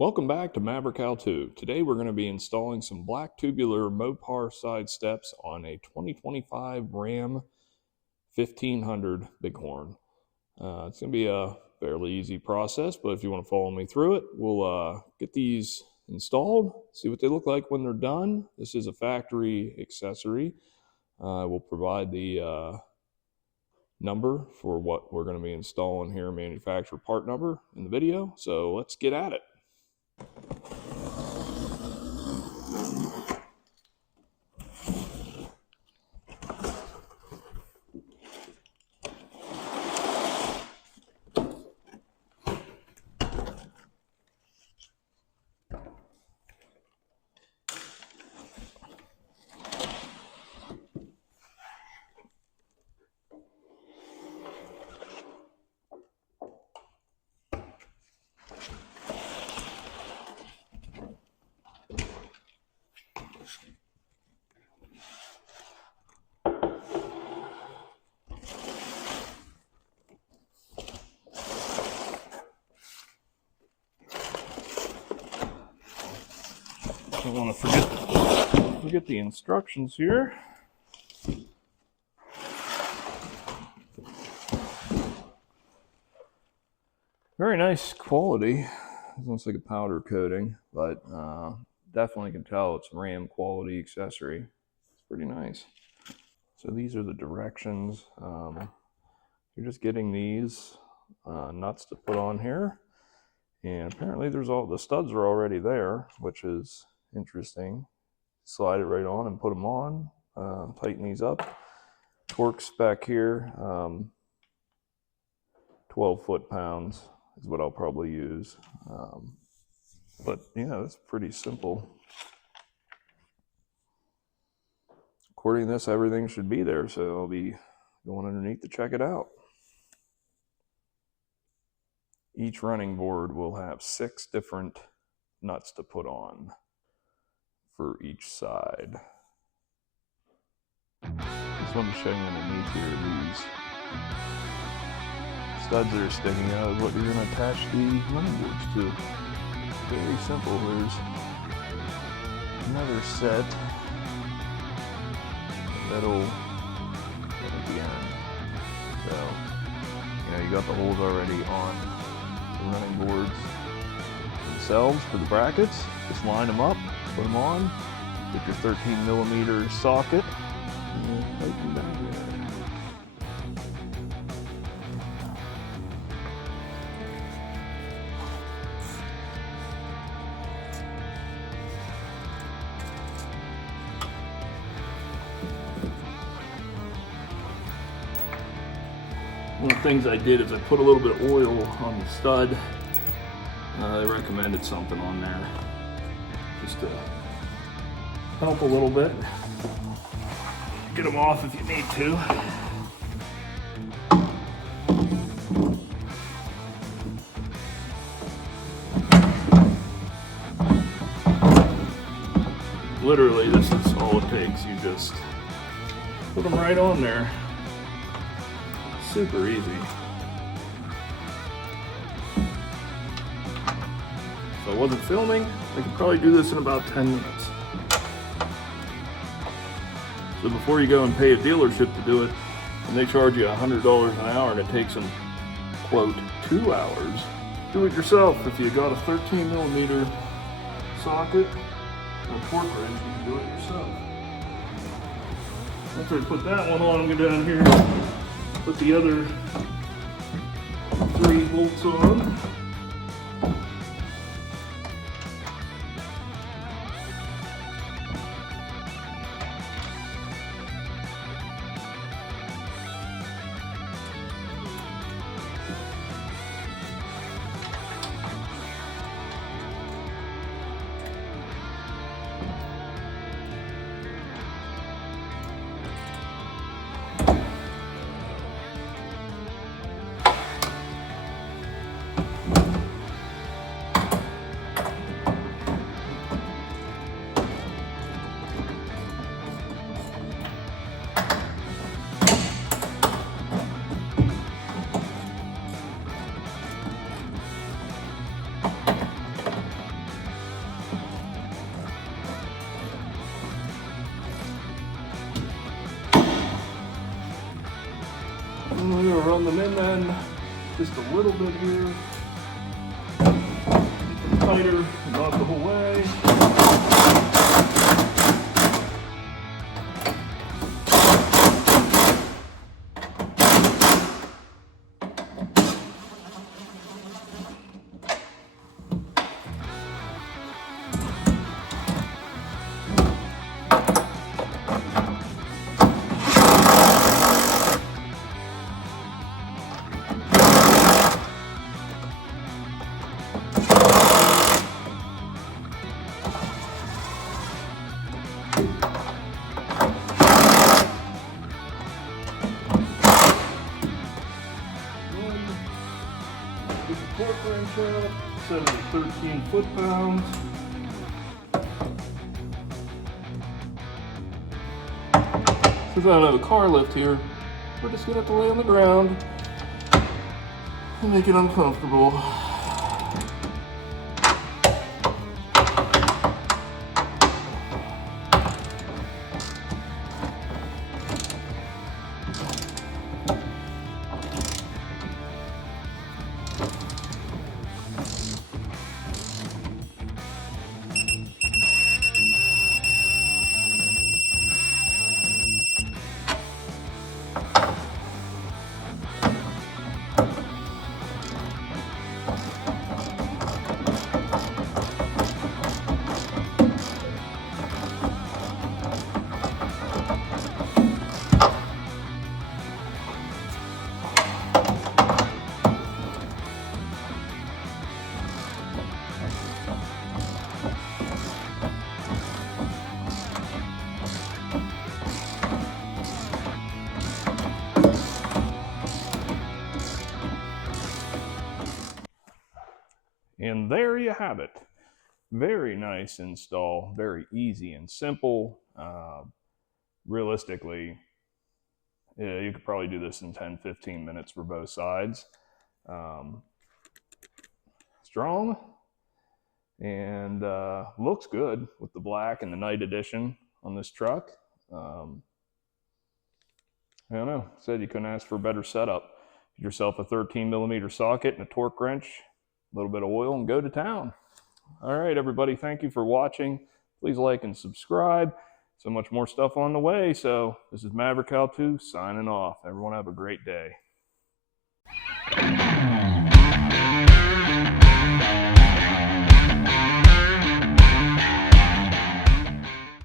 Welcome back to Maverick How To. Today we're going to be installing some black tubular Mopar side steps on a 2025 Ram 1500 Bighorn. It's going to be a fairly easy process, but if you want to follow me through it, we'll get these installed, see what they look like when they're done. This is a factory accessory. We'll provide the number for what we're going to be installing here, manufacturer part number in the video. So let's get at it. I don't want to forget the instructions here. Very nice quality. It looks like a powder coating, but definitely can tell it's Ram quality accessory. It's pretty nice. So these are the directions. You're just getting these nuts to put on here, and apparently the studs are already there, which is interesting. Slide it right on and put them on. Tighten these up. Torque spec here, 12 foot-pounds is what I'll probably use. But yeah, it's pretty simple. According to this, everything should be there, so I'll be going underneath to check it out. Each running board will have 6 different nuts to put on for each side. Just want to show you underneath here, these studs that are sticking out is what you're going to attach the running boards to. Very simple. There's another set that'll go at the end. So, you got the holes already on the running boards themselves for the brackets. Just line them up, put them on, get your 13mm socket, and tighten back there. One of the things I did is I put a little bit of oil on the stud. They recommended something on there just to help a little bit. Get them off if you need to. Literally, this is all it takes. You just put them right on there. Super easy. If I wasn't filming, I could probably do this in about 10 minutes. So before you go and pay a dealership to do it, and they charge you $100 an hour and it takes them, quote, 2 hours, do it yourself. If you got a 13mm socket or torque wrench, you can do it yourself. After I put that one on, I'm going to go down here, put the other 3 bolts on. to run them in then just a little bit here. Tighter, not the whole way. Get the torque wrench out, set it at 13 foot-pounds. Since I don't have a car lift here, we're just gonna have to lay on the ground and make it uncomfortable. And there you have it. Very nice install, very easy and simple. Realistically, you could probably do this in 10-15 minutes for both sides. Strong and looks good with the black and the night edition on this truck. I don't know, said you couldn't ask for a better setup. Get yourself a 13mm socket and a torque wrench, a little bit of oil, and go to town. All right, everybody, thank you for watching. Please like and subscribe. So much more stuff on the way. So this is Maverick How To signing off. Everyone have a great day.